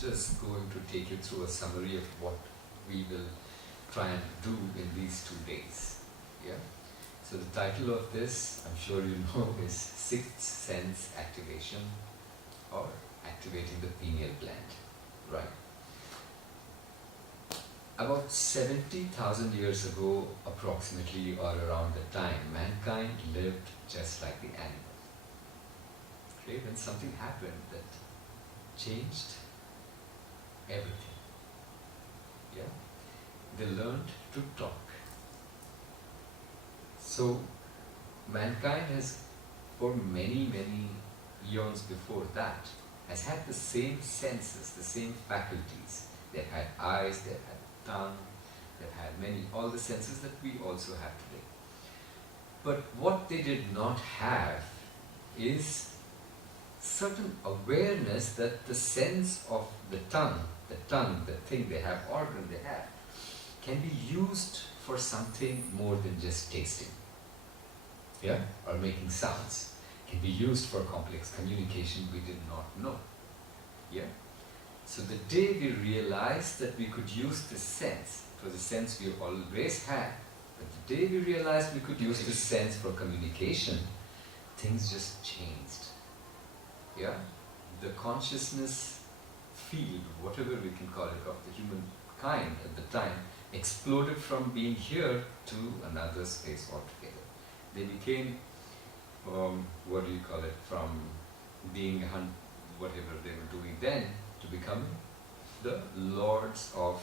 just going to take you through a summary of what we will try and do in these 2 days. Yeah. So the title of this, I'm sure you know, is Sixth Sense Activation, or Activating the Pineal Gland. Right. About 70,000 years ago, approximately, or around the time, mankind lived just like the animal. Okay, when something happened that changed everything. Yeah, they learned to talk. So mankind has, for many eons before that, has had the same senses, the same faculties. They've had eyes, they've had tongue, they've had all the senses that we also have today. But what they did not have is certain awareness that the sense of the tongue, the thing they have, organ they have, can be used for something more than just tasting. Yeah? Or making sounds. Can be used for complex communication we did not know. Yeah? So the day we realized that we could use this sense, it was a sense we always had, but the day we realized we could use this sense for communication, things just changed. Yeah? The consciousness field, whatever we can call it, of the humankind at the time, exploded from being here to another space altogether. They became, what do you call it, from being whatever they were doing then, to become the lords of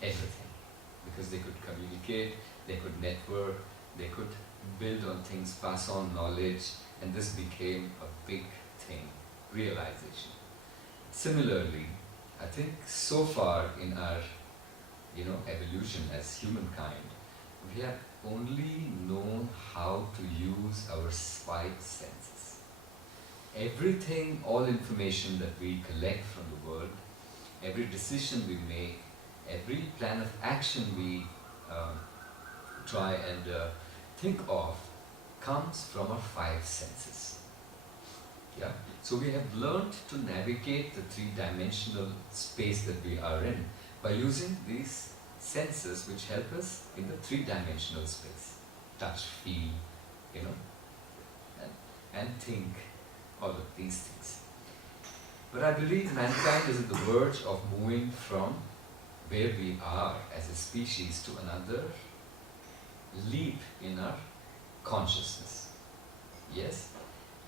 everything. Because they could communicate, they could network, they could build on things, pass on knowledge, and this became a big thing, realization. Similarly, I think so far in our evolution as humankind, we have only known how to use our 5 senses. Everything, all information that we collect from the world, every decision we make, every plan of action we try and think of, comes from our 5 senses. Yeah? So we have learned to navigate the 3-dimensional space that we are in by using these senses which help us in the 3-dimensional space. Touch, feel, and think, all of these things. But I believe mankind is at the verge of moving from where we are as a species to another leap in our consciousness. Yes?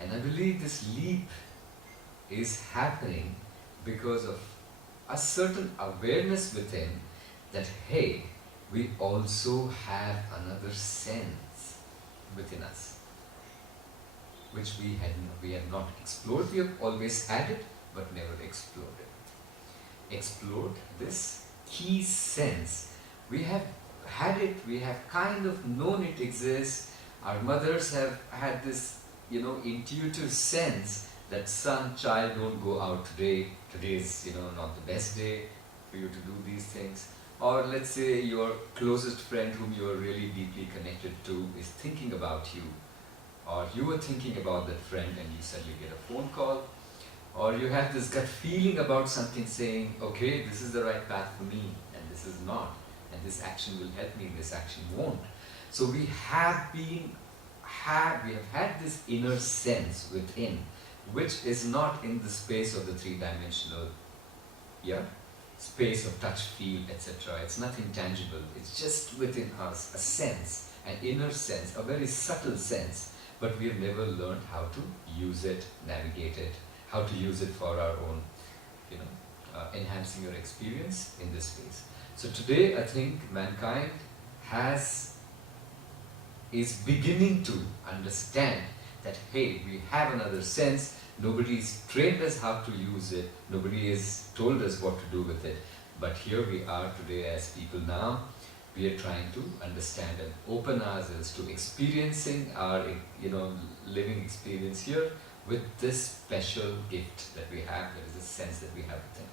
And I believe this leap is happening because of a certain awareness within that, hey, we also have another sense within us, which we have not explored. We have always had it, but never explored it. Explored this key sense. We have had it, we have kind of known it exists. Our mothers have had this, intuitive sense that son, child, don't go out today. Today is, not the best day for you to do these things. Or let's say your closest friend whom you are really deeply connected to is thinking about you. Or you were thinking about that friend and you suddenly get a phone call. Or you have this gut feeling about something saying, okay, this is the right path for me and this is not. And this action will help me, this action won't. So we have had this inner sense within, which is not in the space of the 3-dimensional, space of touch, feel, etc. It's nothing tangible. It's just within us, a sense, an inner sense, a very subtle sense. But we have never learned how to use it, navigate it, how to use it for our own, enhancing your experience in this space. So today, I think mankind is beginning to understand that, hey, we have another sense. Nobody's trained us how to use it. Nobody has told us what to do with it. But here we are today as people now. We are trying to understand and open ourselves to experiencing our, living experience here with this special gift that we have. There is a sense that we have within,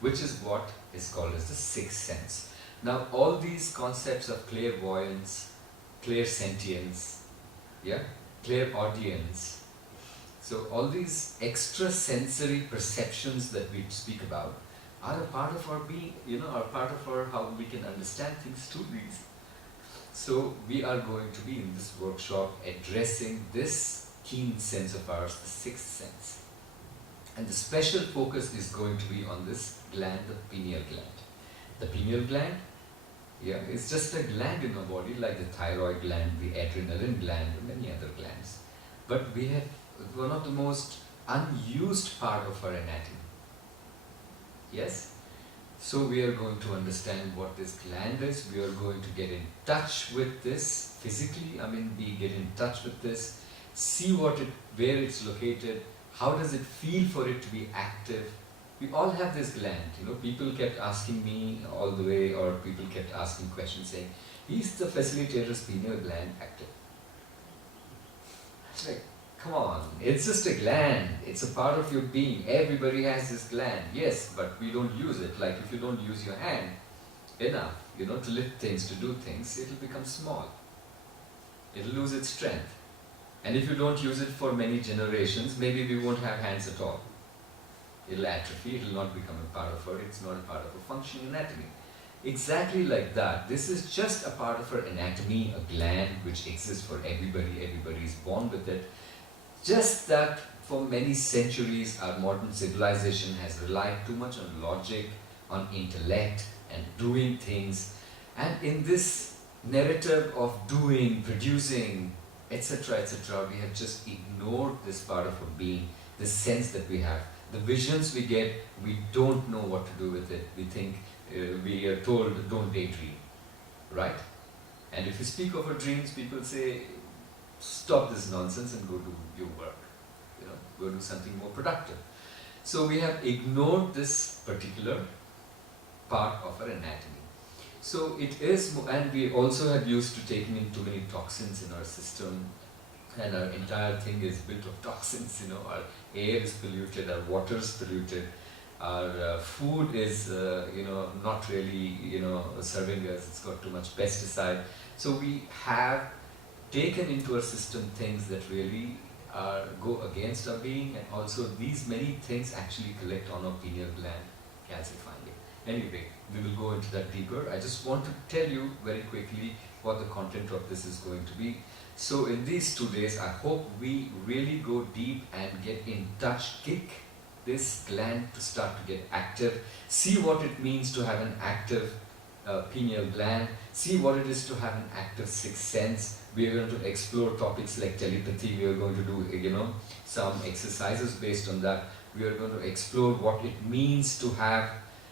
which is what is called as the 6th sense. Now, all these concepts of clairvoyance, clairsentience, clairaudience, So all these extra sensory perceptions that we speak about are a part of our being, are part of our how we can understand things through these. So we are going to be in this workshop addressing this keen sense of ours, the sixth sense. And the special focus is going to be on this gland, the pineal gland. The pineal gland, it's just a gland in our body like the thyroid gland, the adrenaline gland, and many other glands. But we have one of the most unused part of our anatomy. Yes? So we are going to understand what this gland is. We are going to get in touch with this physically. We get in touch with this, see where it's located, how does it feel for it to be active. We all have this gland. People kept asking me all the way, or people kept asking questions saying, is the facilitator's pineal gland active? It's like, come on, it's just a gland. It's a part of your being. Everybody has this gland. Yes, but we don't use it. Like if you don't use your hand enough, to lift things, to do things, it'll become small. It'll lose its strength. And if you don't use it for many generations, maybe we won't have hands at all. It'll atrophy, it'll not become a part of her, it's not a part of a functioning anatomy. Exactly like that, this is just a part of our anatomy, a gland which exists for everybody is born with it. Just that for many centuries our modern civilization has relied too much on logic, on intellect and doing things, and in this narrative of doing, producing, etc., we have just ignored this part of our being, the sense that we have. The visions we get, we don't know what to do with it. We think, we are told, don't daydream, right? And if you speak of our dreams, people say, stop this nonsense and go do your work. Go do something more productive. So we have ignored this particular part of our anatomy. So it is, and we also have used to taking in too many toxins in our system, and our entire thing is built of toxins. Our air is polluted, our water is polluted, our food is not really serving us, it's got too much pesticide. So we have taken into our system things that really go against our being, and also these many things actually collect on our pineal gland, calcifying it. Anyway, we will go into that deeper. I just want to tell you very quickly what the content of this is going to be. So in these 2 days, I hope we really go deep and get in touch, kick this gland to start to get active, see what it means to have an active pineal gland, see what it is to have an active sixth sense. We are going to explore topics like telepathy. We are going to do some exercises based on that. We are going to explore what it means to have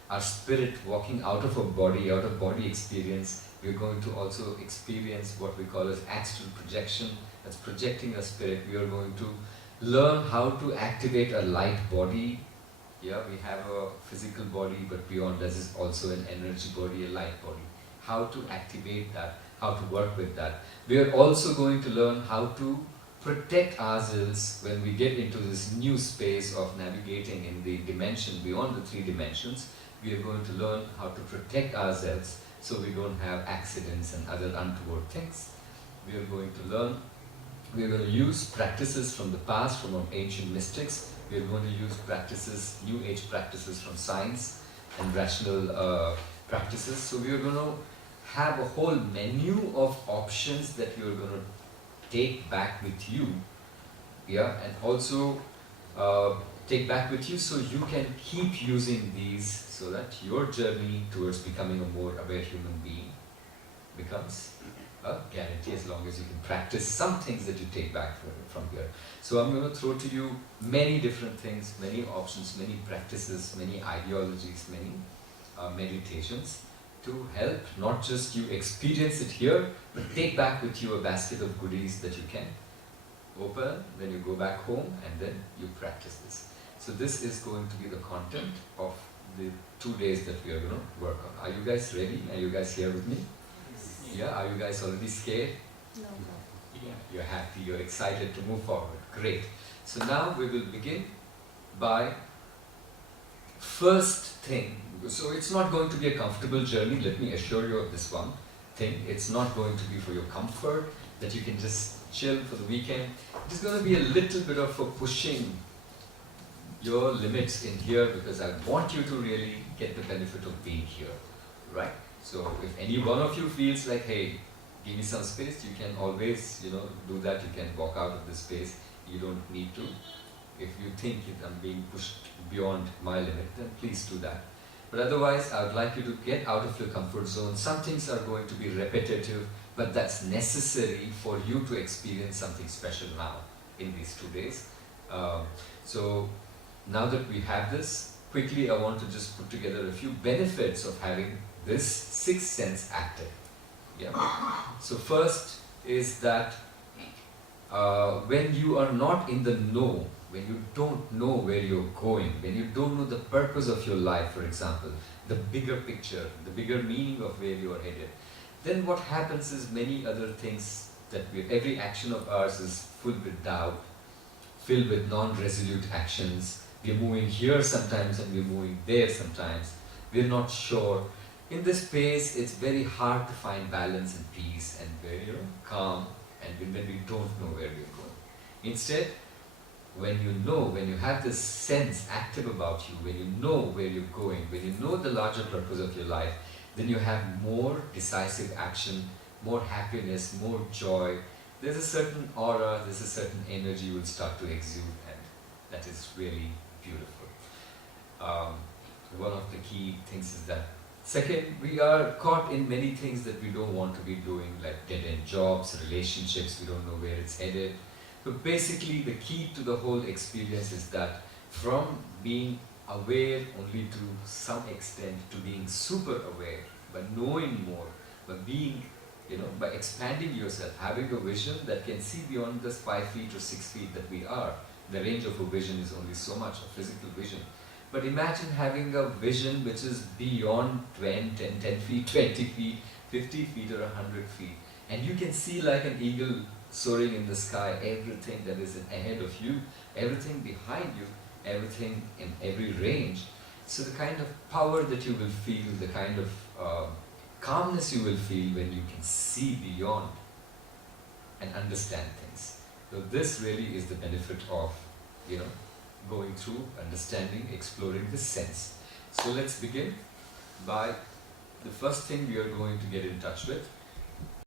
our spirit walking out of a body, out of body experience. We are going to also experience what we call as astral projection. That's projecting our spirit. We are going to learn how to activate a light body. We have a physical body, but beyond that is also an energy body, a light body. How to activate that, how to work with that. We are also going to learn how to protect ourselves when we get into this new space of navigating in the dimension beyond the 3 dimensions. We are going to learn how to protect ourselves so we don't have accidents and other untoward things. We are going to use practices from the past, from our ancient mystics. We are going to use practices, new age practices from science and rational practices. So we are going to have a whole menu of options that you are going to take back with you, and also take back with you so you can keep using these so that your journey towards becoming a more aware human being becomes a guarantee, as long as you can practice some things that you take back from here. So I'm going to throw to you many different things, many options, many practices, many ideologies, many meditations to help not just you experience it here, but take back with you a basket of goodies that you can open, then you go back home, and then you practice this. So this is going to be the content of the 2 days that we are going to work on. Are you guys ready? Are you guys here with me? Yeah, are you guys already scared? No. Yeah, you're happy, you're excited to move forward. Great. So now we will begin by first thing. So it's not going to be a comfortable journey, let me assure you of this one thing. It's not going to be for your comfort, that you can just chill for the weekend. It is going to be a little bit of a pushing your limits in here, because I want you to really get the benefit of being here, right? So if any one of you feels like, hey, give me some space, you can always, do that. You can walk out of the space. You don't need to. If you think I'm being pushed beyond my limit, then please do that. But otherwise, I would like you to get out of your comfort zone. Some things are going to be repetitive, but that's necessary for you to experience something special now in these 2 days. So now that we have this, quickly I want to just put together a few benefits of having this sixth sense active. Yeah. So first is that when you are not in the know, when you don't know where you're going, when you don't know the purpose of your life, for example, the bigger picture, the bigger meaning of where you are headed, then what happens is many other things every action of ours is filled with doubt, filled with non-resolute actions. We're moving here sometimes and we're moving there sometimes. We're not sure. In this space, it's very hard to find balance and peace and very calm, and when we don't know where we're going. Instead, when you have this sense active about you, when you know where you're going, when you know the larger purpose of your life, then you have more decisive action, more happiness, more joy. There's a certain aura, there's a certain energy you will start to exude, and that is really beautiful. One of the key things is that. Second, we are caught in many things that we don't want to be doing, like dead-end jobs, relationships, we don't know where it's headed. But basically, the key to the whole experience is that from being aware only to some extent to being super aware, by knowing more, by being, by expanding yourself, having a vision that can see beyond this 5 feet or 6 feet that we are. The range of a vision is only so much, a physical vision. But imagine having a vision which is beyond 10 feet, 20 feet, 50 feet or 100 feet. And you can see like an eagle soaring in the sky, everything that is ahead of you, everything behind you, everything in every range. So the kind of power that you will feel, the kind of calmness you will feel when you can see beyond and understand things. So this really is the benefit of, going through, understanding, exploring this sense. So let's begin by the first thing we are going to get in touch with